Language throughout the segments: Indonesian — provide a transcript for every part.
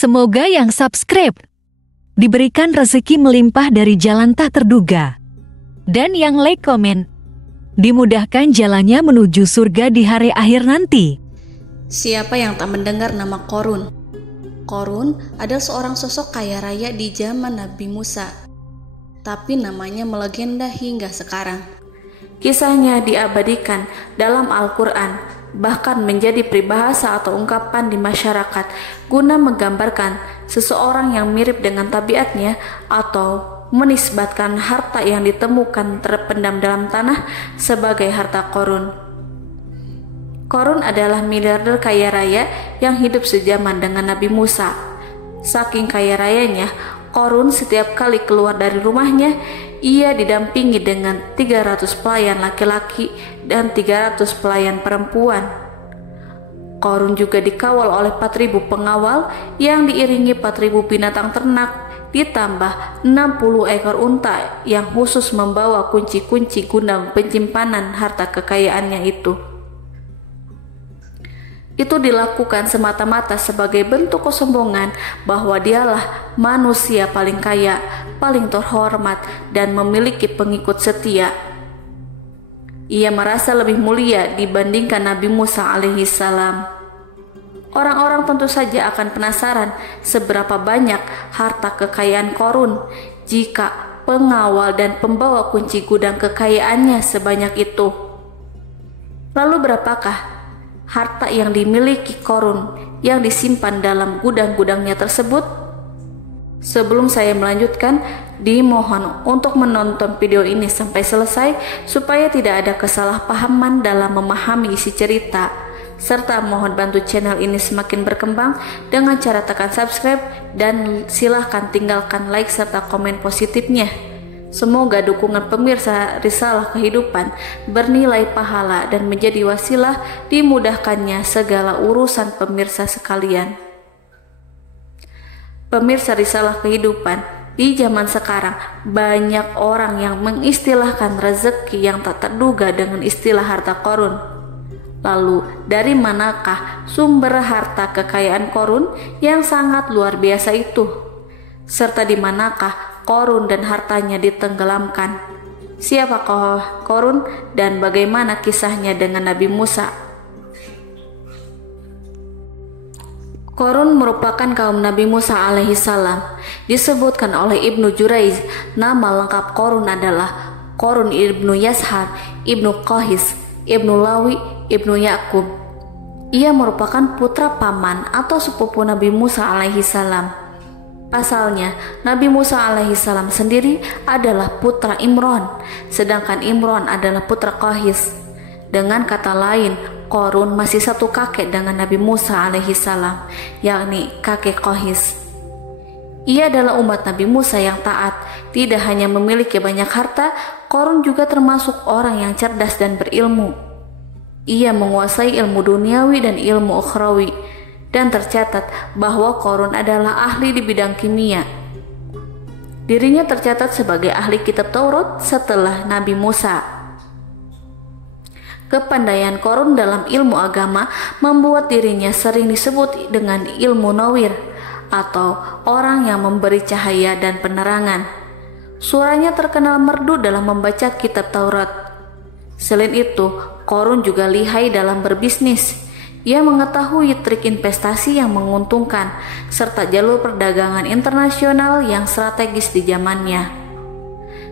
Semoga yang subscribe diberikan rezeki melimpah dari jalan tak terduga. Dan yang like komen, dimudahkan jalannya menuju surga di hari akhir nanti. Siapa yang tak mendengar nama Qorun? Qorun adalah seorang sosok kaya raya di zaman Nabi Musa, tapi namanya melegenda hingga sekarang. Kisahnya diabadikan dalam Al-Quran, bahkan menjadi peribahasa atau ungkapan di masyarakat guna menggambarkan seseorang yang mirip dengan tabiatnya atau menisbatkan harta yang ditemukan terpendam dalam tanah sebagai harta Qorun. Qorun adalah miliarder kaya raya yang hidup sejaman dengan Nabi Musa. Saking kaya rayanya, Qorun setiap kali keluar dari rumahnya, ia didampingi dengan 300 pelayan laki-laki dan 300 pelayan perempuan. Qorun juga dikawal oleh 4.000 pengawal yang diiringi 4.000 binatang ternak, ditambah 60 ekor unta yang khusus membawa kunci-kunci gudang penyimpanan harta kekayaannya itu. Itu dilakukan semata-mata sebagai bentuk kesombongan bahwa dialah manusia paling kaya, paling terhormat, dan memiliki pengikut setia. Ia merasa lebih mulia dibandingkan Nabi Musa alaihissalam. Orang-orang tentu saja akan penasaran seberapa banyak harta kekayaan Qorun jika pengawal dan pembawa kunci gudang kekayaannya sebanyak itu. Lalu berapakah harta yang dimiliki Qorun yang disimpan dalam gudang-gudangnya tersebut? Sebelum saya melanjutkan, dimohon untuk menonton video ini sampai selesai supaya tidak ada kesalahpahaman dalam memahami isi cerita, serta mohon bantu channel ini semakin berkembang dengan cara tekan subscribe dan silahkan tinggalkan like serta komen positifnya. Semoga dukungan pemirsa Risalah Kehidupan bernilai pahala dan menjadi wasilah dimudahkannya segala urusan pemirsa sekalian. Pemirsa Risalah Kehidupan, di zaman sekarang banyak orang yang mengistilahkan rezeki yang tak terduga dengan istilah harta Qorun. Lalu dari manakah sumber harta kekayaan Qorun yang sangat luar biasa itu? Serta di manakah Qorun dan hartanya ditenggelamkan? Siapakah Qorun dan bagaimana kisahnya dengan Nabi Musa? Qorun merupakan kaum Nabi Musa alaihissalam. Disebutkan oleh Ibnu Jurayj, nama lengkap Qorun adalah Qorun ibnu Yashar, ibnu Qahis, ibnu Lawi, ibnu Yakub. Ia merupakan putra paman atau sepupu Nabi Musa alaihissalam. Pasalnya, Nabi Musa alaihissalam sendiri adalah putra Imron, sedangkan Imron adalah putra Qahis. Dengan kata lain, Qorun masih satu kakek dengan Nabi Musa alaihissalam, yakni kakek Qahis. Ia adalah umat Nabi Musa yang taat. Tidak hanya memiliki banyak harta, Qorun juga termasuk orang yang cerdas dan berilmu. Ia menguasai ilmu duniawi dan ilmu ukhrawi, dan tercatat bahwa Qorun adalah ahli di bidang kimia. Dirinya tercatat sebagai ahli kitab Taurat setelah Nabi Musa. Kepandaian Qorun dalam ilmu agama membuat dirinya sering disebut dengan ilmu nawir atau orang yang memberi cahaya dan penerangan. Suaranya terkenal merdu dalam membaca kitab Taurat. Selain itu, Qorun juga lihai dalam berbisnis. Ia mengetahui trik investasi yang menguntungkan serta jalur perdagangan internasional yang strategis di zamannya.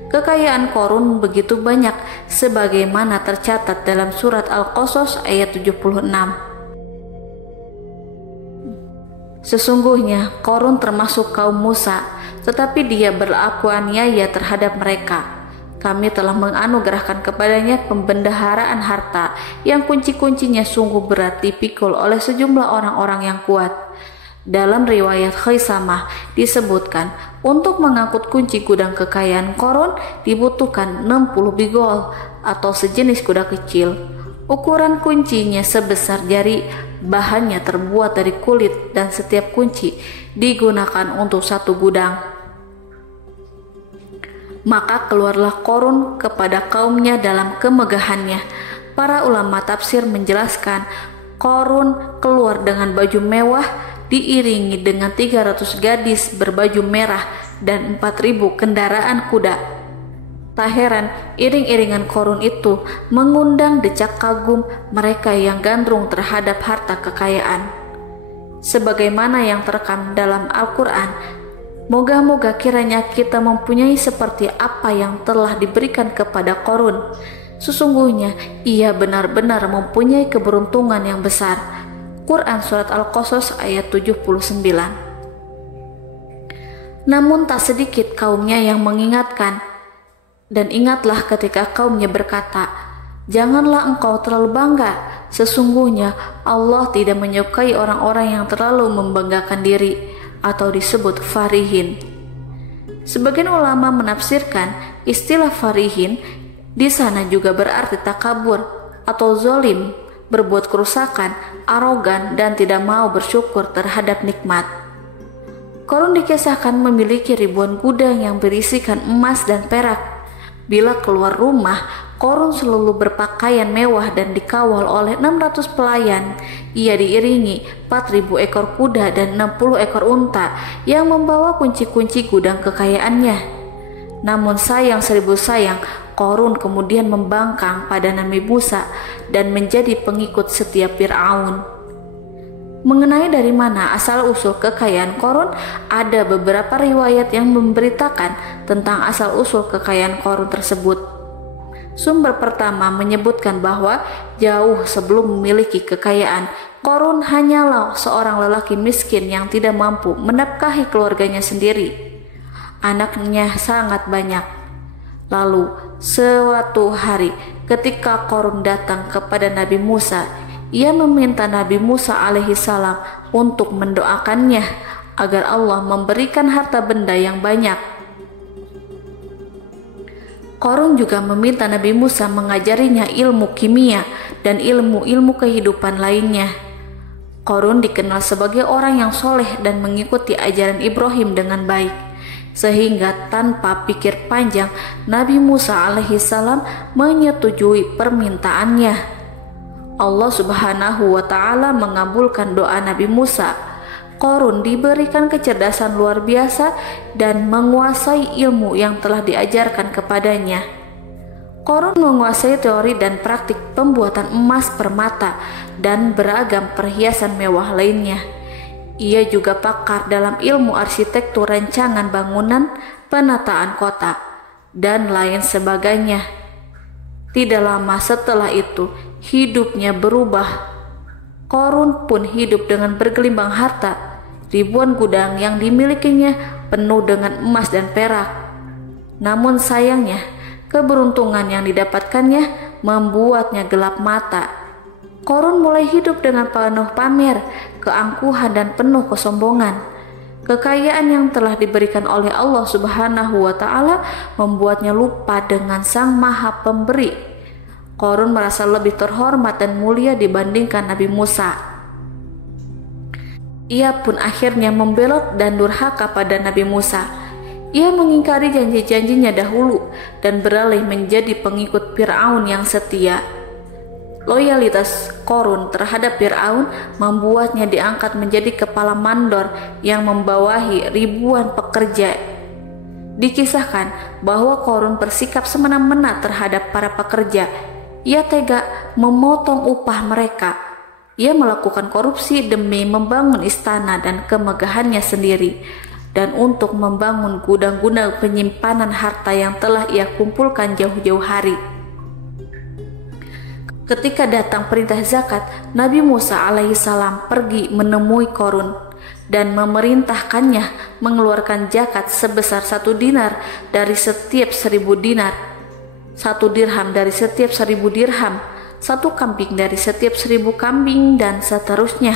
Kekayaan Qorun begitu banyak sebagaimana tercatat dalam surat Al-Qasas ayat 76. Sesungguhnya Qorun termasuk kaum Musa, tetapi dia berlaku aniaya terhadap mereka. Kami telah menganugerahkan kepadanya pembendaharaan harta yang kunci-kuncinya sungguh berat dipikul oleh sejumlah orang-orang yang kuat. Dalam riwayat Khaisamah disebutkan, untuk mengangkut kunci gudang kekayaan Qorun dibutuhkan 60 bigol atau sejenis kuda kecil. Ukuran kuncinya sebesar jari, bahannya terbuat dari kulit dan setiap kunci digunakan untuk satu gudang. Maka keluarlah Qorun kepada kaumnya dalam kemegahannya. Para ulama tafsir menjelaskan Qorun keluar dengan baju mewah diiringi dengan 300 gadis berbaju merah dan 4.000 kendaraan kuda. Tak heran iring-iringan Qarun itu mengundang decak kagum mereka yang gandrung terhadap harta kekayaan. Sebagaimana yang terekam dalam Al-Quran, moga-moga kiranya kita mempunyai seperti apa yang telah diberikan kepada Qarun. Sesungguhnya ia benar-benar mempunyai keberuntungan yang besar. Quran Surat Al-Qasas ayat 79. Namun tak sedikit kaumnya yang mengingatkan, dan ingatlah ketika kaumnya berkata, janganlah engkau terlalu bangga. Sesungguhnya Allah tidak menyukai orang-orang yang terlalu membanggakan diri atau disebut farihin. Sebagian ulama menafsirkan istilah farihin di sana juga berarti takabur atau zolim, berbuat kerusakan, arogan, dan tidak mau bersyukur terhadap nikmat. Qarun dikisahkan memiliki ribuan gudang yang berisikan emas dan perak. Bila keluar rumah, Qarun selalu berpakaian mewah dan dikawal oleh 600 pelayan. Ia diiringi 4.000 ekor kuda dan 60 ekor unta yang membawa kunci-kunci gudang kekayaannya. Namun sayang seribu sayang, Qarun kemudian membangkang pada Nabi Musa dan menjadi pengikut setia Fir'aun. Mengenai dari mana asal-usul kekayaan Qarun, ada beberapa riwayat yang memberitakan tentang asal-usul kekayaan Qarun tersebut. Sumber pertama menyebutkan bahwa jauh sebelum memiliki kekayaan, Qarun hanyalah seorang lelaki miskin yang tidak mampu menafkahi keluarganya sendiri. Anaknya sangat banyak. Lalu, suatu hari ketika Qarun datang kepada Nabi Musa, ia meminta Nabi Musa alaihissalam untuk mendoakannya agar Allah memberikan harta benda yang banyak. Qarun juga meminta Nabi Musa mengajarinya ilmu kimia dan ilmu-ilmu kehidupan lainnya. Qarun dikenal sebagai orang yang soleh dan mengikuti ajaran Ibrahim dengan baik, sehingga tanpa pikir panjang Nabi Musa alaihissalam menyetujui permintaannya. Allah Subhanahu wa Ta'ala mengabulkan doa Nabi Musa. Qarun diberikan kecerdasan luar biasa dan menguasai ilmu yang telah diajarkan kepadanya. Qarun menguasai teori dan praktik pembuatan emas permata dan beragam perhiasan mewah lainnya. Ia juga pakar dalam ilmu arsitektur, rancangan bangunan, penataan kota, dan lain sebagainya. Tidak lama setelah itu, hidupnya berubah. Qarun pun hidup dengan bergelimbang harta. Ribuan gudang yang dimilikinya penuh dengan emas dan perak. Namun sayangnya, keberuntungan yang didapatkannya membuatnya gelap mata. Qarun mulai hidup dengan penuh pamer, keangkuhan, dan penuh kesombongan. Kekayaan yang telah diberikan oleh Allah Subhanahu wa Ta'ala membuatnya lupa dengan Sang Maha Pemberi. Qarun merasa lebih terhormat dan mulia dibandingkan Nabi Musa. Ia pun akhirnya membelot dan durhaka pada Nabi Musa. Ia mengingkari janji-janjinya dahulu dan beralih menjadi pengikut Fir'aun yang setia. Loyalitas Qarun terhadap Fir'aun membuatnya diangkat menjadi kepala mandor yang membawahi ribuan pekerja. Dikisahkan bahwa Qarun bersikap semena-mena terhadap para pekerja. Ia tega memotong upah mereka. Ia melakukan korupsi demi membangun istana dan kemegahannya sendiri, dan untuk membangun gudang-gudang penyimpanan harta yang telah ia kumpulkan jauh-jauh hari. Ketika datang perintah zakat, Nabi Musa alaihissalam pergi menemui Qarun dan memerintahkannya mengeluarkan zakat sebesar 1 dinar dari setiap 1000 dinar, 1 dirham dari setiap 1000 dirham, 1 kambing dari setiap 1000 kambing, dan seterusnya.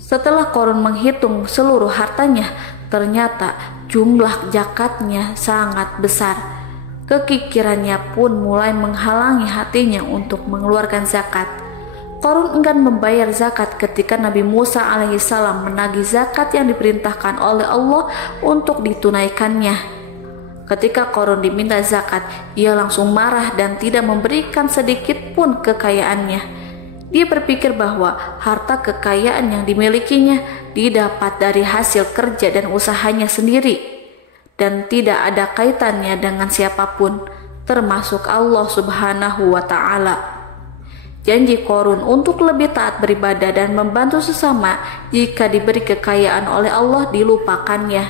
Setelah Qarun menghitung seluruh hartanya, ternyata jumlah zakatnya sangat besar. Kekikirannya pun mulai menghalangi hatinya untuk mengeluarkan zakat. Qarun enggan membayar zakat ketika Nabi Musa alaihissalam menagih zakat yang diperintahkan oleh Allah untuk ditunaikannya. Ketika Qarun diminta zakat, ia langsung marah dan tidak memberikan sedikit pun kekayaannya. Dia berpikir bahwa harta kekayaan yang dimilikinya didapat dari hasil kerja dan usahanya sendiri, dan tidak ada kaitannya dengan siapapun, termasuk Allah Subhanahu wa Ta'ala. Janji Qorun untuk lebih taat beribadah dan membantu sesama jika diberi kekayaan oleh Allah dilupakannya.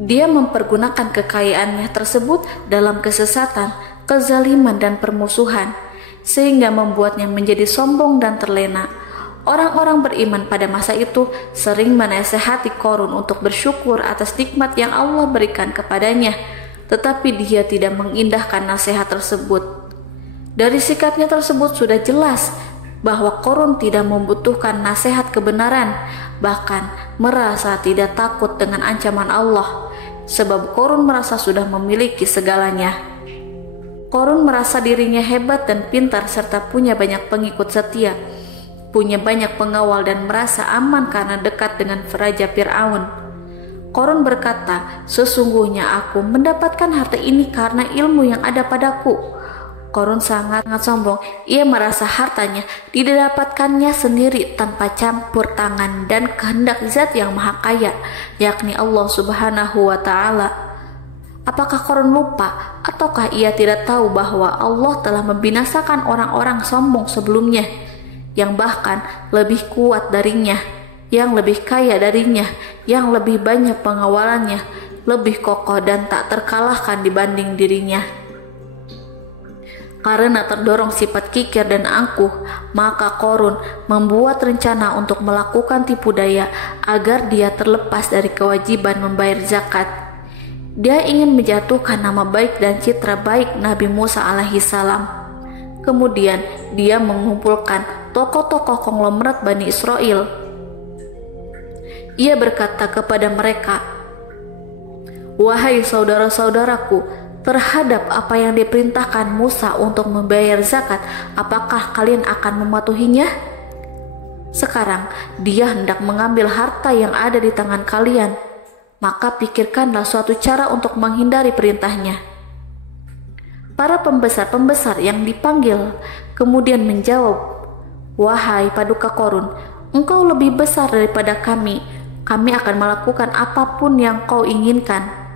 Dia mempergunakan kekayaannya tersebut dalam kesesatan, kezaliman, dan permusuhan, sehingga membuatnya menjadi sombong dan terlena. Orang-orang beriman pada masa itu sering menasehati Qorun untuk bersyukur atas nikmat yang Allah berikan kepadanya, tetapi dia tidak mengindahkan nasihat tersebut. Dari sikapnya tersebut sudah jelas bahwa Qorun tidak membutuhkan nasihat kebenaran, bahkan merasa tidak takut dengan ancaman Allah, sebab Qorun merasa sudah memiliki segalanya. Qorun merasa dirinya hebat dan pintar serta punya banyak pengikut setia, punya banyak pengawal dan merasa aman karena dekat dengan Raja Fir'aun. Qorun berkata, "Sesungguhnya aku mendapatkan harta ini karena ilmu yang ada padaku." Qorun sangat sombong. Ia merasa hartanya didapatkannya sendiri tanpa campur tangan dan kehendak Zat yang Maha Kaya, yakni Allah Subhanahu wa Ta'ala. Apakah Qorun lupa ataukah ia tidak tahu bahwa Allah telah membinasakan orang-orang sombong sebelumnya, yang bahkan lebih kuat darinya, yang lebih kaya darinya, yang lebih banyak pengawalannya, lebih kokoh dan tak terkalahkan dibanding dirinya? Karena terdorong sifat kikir dan angkuh, maka Qorun membuat rencana untuk melakukan tipu daya agar dia terlepas dari kewajiban membayar zakat. Dia ingin menjatuhkan nama baik dan citra baik Nabi Musa alaihissalam. Kemudian dia mengumpulkan tokoh-tokoh konglomerat Bani Israel. Ia berkata kepada mereka, "Wahai saudara-saudaraku, terhadap apa yang diperintahkan Musa untuk membayar zakat, apakah kalian akan mematuhinya? Sekarang dia hendak mengambil harta yang ada di tangan kalian, maka pikirkanlah suatu cara untuk menghindari perintahnya." Para pembesar-pembesar yang dipanggil kemudian menjawab, "Wahai paduka Qorun, engkau lebih besar daripada kami akan melakukan apapun yang kau inginkan."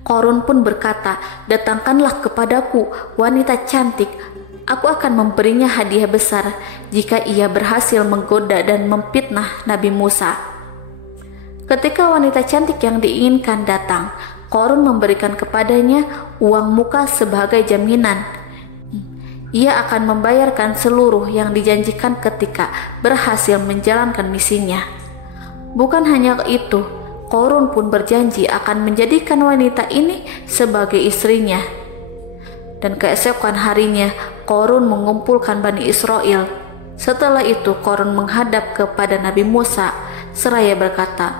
Qorun pun berkata, "Datangkanlah kepadaku wanita cantik, aku akan memberinya hadiah besar jika ia berhasil menggoda dan memfitnah Nabi Musa." Ketika wanita cantik yang diinginkan datang, Qorun memberikan kepadanya uang muka sebagai jaminan. Ia akan membayarkan seluruh yang dijanjikan ketika berhasil menjalankan misinya. Bukan hanya itu, Qorun pun berjanji akan menjadikan wanita ini sebagai istrinya. Dan keesokan harinya, Qorun mengumpulkan Bani Israel. Setelah itu, Qorun menghadap kepada Nabi Musa seraya berkata,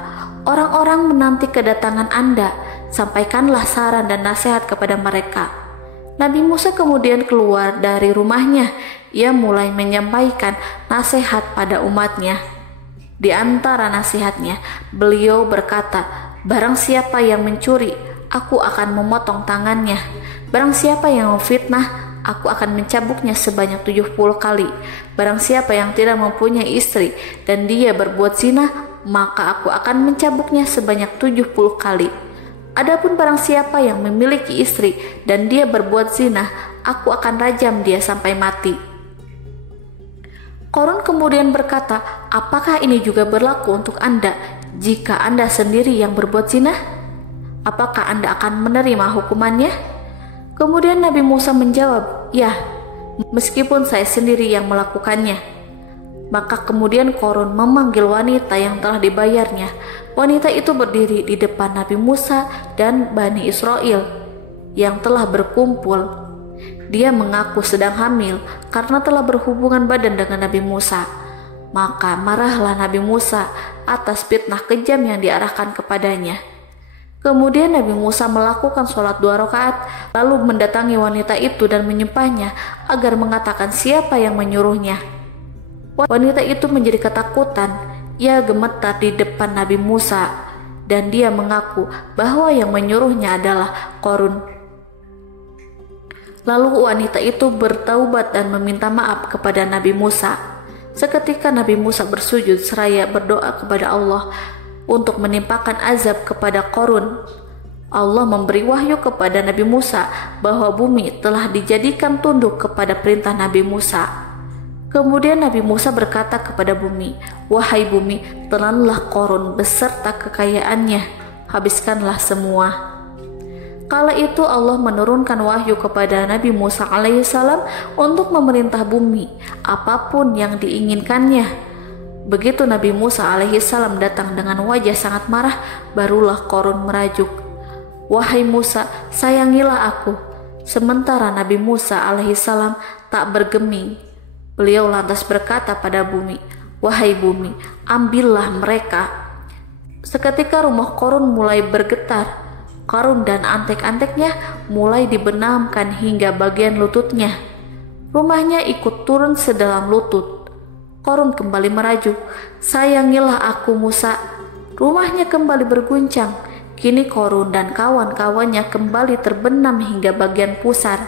"Orang-orang menanti kedatangan Anda, sampaikanlah saran dan nasihat kepada mereka." Nabi Musa kemudian keluar dari rumahnya. Ia mulai menyampaikan nasihat pada umatnya. Di antara nasihatnya, beliau berkata, "Barang siapa yang mencuri, aku akan memotong tangannya. Barang siapa yang memfitnah, aku akan mencambuknya sebanyak 70 kali. Barang siapa yang tidak mempunyai istri dan dia berbuat zina, maka aku akan mencambuknya sebanyak 70 kali. Adapun barang siapa yang memiliki istri dan dia berbuat zina, aku akan rajam dia sampai mati." Qorun kemudian berkata, "Apakah ini juga berlaku untuk Anda jika Anda sendiri yang berbuat zina? Apakah Anda akan menerima hukumannya?" Kemudian Nabi Musa menjawab, "Ya, meskipun saya sendiri yang melakukannya." Maka kemudian Qorun memanggil wanita yang telah dibayarnya. Wanita itu berdiri di depan Nabi Musa dan Bani Israel yang telah berkumpul. Dia mengaku sedang hamil karena telah berhubungan badan dengan Nabi Musa. Maka marahlah Nabi Musa atas fitnah kejam yang diarahkan kepadanya. Kemudian Nabi Musa melakukan sholat 2 rakaat, lalu mendatangi wanita itu dan menyumpahnya agar mengatakan siapa yang menyuruhnya. Wanita itu menjadi ketakutan. Ia gemetar di depan Nabi Musa dan dia mengaku bahwa yang menyuruhnya adalah Qorun. Lalu wanita itu bertaubat dan meminta maaf kepada Nabi Musa. Seketika Nabi Musa bersujud seraya berdoa kepada Allah untuk menimpakan azab kepada Qarun. Allah memberi wahyu kepada Nabi Musa bahwa bumi telah dijadikan tunduk kepada perintah Nabi Musa. Kemudian Nabi Musa berkata kepada bumi, "Wahai bumi, telanlah Qarun beserta kekayaannya, habiskanlah semua." Kala itu Allah menurunkan wahyu kepada Nabi Musa alaihissalam untuk memerintah bumi apapun yang diinginkannya. Begitu Nabi Musa alaihissalam datang dengan wajah sangat marah, barulah Qarun merajuk, "Wahai Musa, sayangilah aku." Sementara Nabi Musa alaihissalam tak bergeming. Beliau lantas berkata pada bumi, "Wahai bumi, ambillah mereka." Seketika rumah Qarun mulai bergetar. Qarun dan antek-anteknya mulai dibenamkan hingga bagian lututnya. Rumahnya ikut turun sedalam lutut. Qarun kembali merajuk, "Sayangilah aku Musa." Rumahnya kembali berguncang. Kini Qarun dan kawan-kawannya kembali terbenam hingga bagian pusar.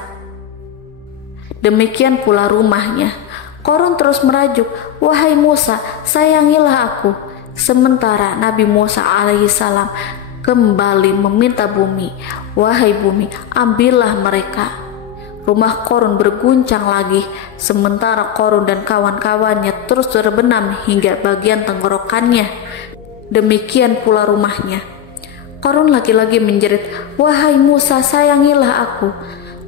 Demikian pula rumahnya. Qarun terus merajuk, "Wahai Musa, sayangilah aku." Sementara Nabi Musa alaihissalam kembali meminta bumi, "Wahai bumi, ambillah mereka." Rumah Qarun berguncang lagi, sementara Qarun dan kawan-kawannya terus terbenam hingga bagian tenggorokannya. Demikian pula rumahnya. Qarun lagi-lagi menjerit, "Wahai Musa, sayangilah aku."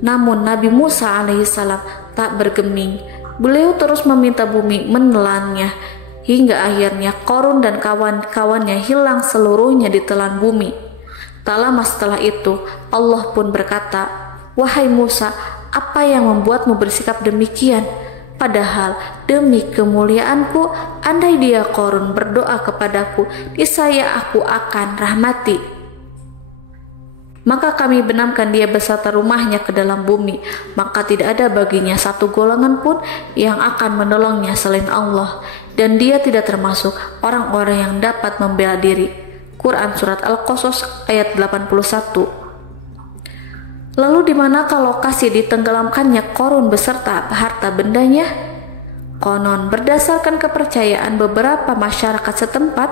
Namun Nabi Musa alaihissalam tak bergeming. Beliau terus meminta bumi menelannya, hingga akhirnya Qarun dan kawan-kawannya hilang seluruhnya ditelan bumi. Tak lama setelah itu, Allah pun berkata, "Wahai Musa, apa yang membuatmu bersikap demikian? Padahal demi kemuliaanku, andai dia Qarun berdoa kepadaku, niscaya aku akan rahmati. Maka kami benamkan dia beserta rumahnya ke dalam bumi, maka tidak ada baginya satu golongan pun yang akan menolongnya selain Allah, dan dia tidak termasuk orang-orang yang dapat membela diri." Quran Surat Al-Qasas ayat 81. Lalu di manakah lokasi ditenggelamkannya Qarun beserta harta bendanya? Konon berdasarkan kepercayaan beberapa masyarakat setempat,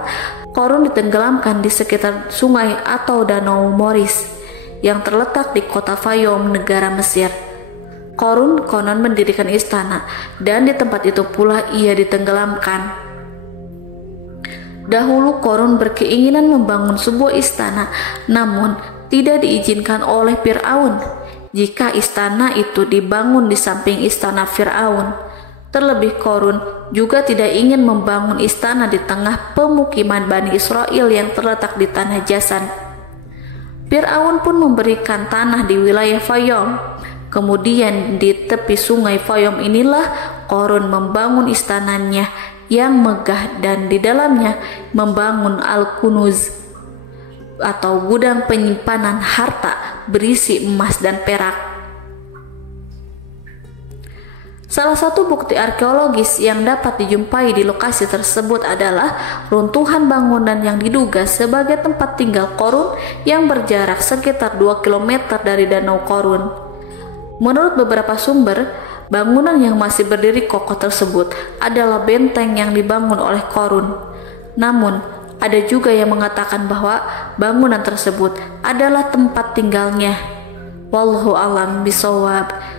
Qarun ditenggelamkan di sekitar sungai atau danau Moris yang terletak di kota Fayum, negara Mesir. Qarun konon mendirikan istana, dan di tempat itu pula ia ditenggelamkan. Dahulu Qarun berkeinginan membangun sebuah istana, namun tidak diizinkan oleh Fir'aun jika istana itu dibangun di samping istana Fir'aun. Terlebih Qarun juga tidak ingin membangun istana di tengah pemukiman Bani Israel yang terletak di tanah Jasan. Fir'aun pun memberikan tanah di wilayah Fayum. Kemudian di tepi sungai Fayum inilah Qarun membangun istananya yang megah, dan di dalamnya membangun Al-Kunuz atau gudang penyimpanan harta berisi emas dan perak. Salah satu bukti arkeologis yang dapat dijumpai di lokasi tersebut adalah runtuhan bangunan yang diduga sebagai tempat tinggal Qarun yang berjarak sekitar 2 km dari Danau Qarun. Menurut beberapa sumber, bangunan yang masih berdiri kokoh tersebut adalah benteng yang dibangun oleh Qarun. Namun, ada juga yang mengatakan bahwa bangunan tersebut adalah tempat tinggalnya. Wallahu a'lam bishawab.